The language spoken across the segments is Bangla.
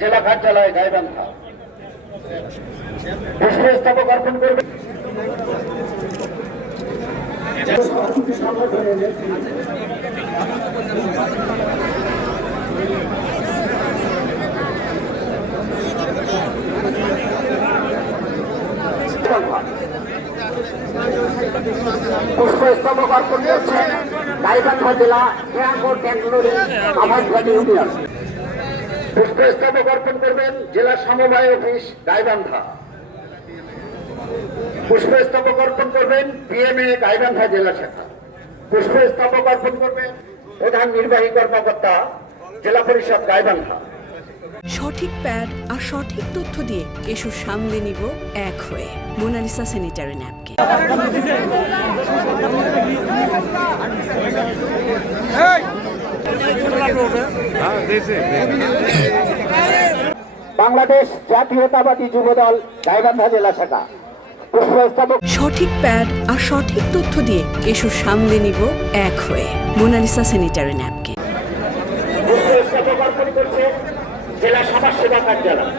জেলা কার্যালয় গাইবান্ধা পুষ্পস্তবক অর্পণ করবে। পুষ্পস্তবক অর্পণ করছেন গাইবান্ধা জেলা ইউনিয়ন। পুষ্পস্তবক অর্পণ করবেন জেলা সমবায় অফিস গাইবান্ধা। পুষ্পস্তবক অর্পণ করবেন পিএমএ গাইবান্ধা জেলা শাখা। পুষ্পস্তবক অর্পণ করবেন প্রধান নির্বাহী কর্মকর্তা জেলা পরিষদ গাইবান্ধা। সঠিক প্যাড আর সঠিক তথ্য দিয়ে এসো সামলে নিব এক হয়ে মোনালিসা স্যানিটারি ন্যাপকিন। বাংলাদেশ জাতীয়তাবাদী যুবদল গাইবান্ধা জেলা শাখা। সঠিক প্যাড আর সঠিক তথ্য দিয়ে এসো সামলে নিব এক হয়ে মোনালিসা স্যানিটারি ন্যাপকিন। জেলা সমাজ সেবা কার্যালয়।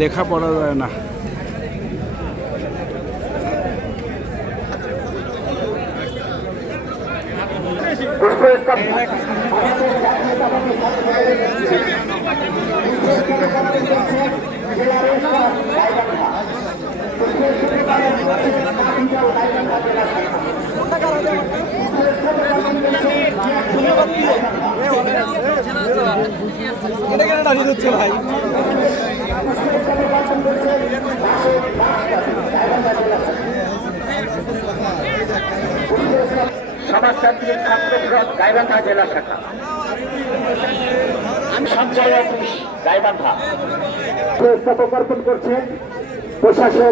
লেখা পড়া যায় না। সমাজতান্ত্রিক ছাত্র ফ্রন্ট গাইবান্ধা জেলা শাখা। সঞ্চয় অফিস গাইবান্ধা। পুষ্পস্তবক অর্পণ করছেন প্রশাসক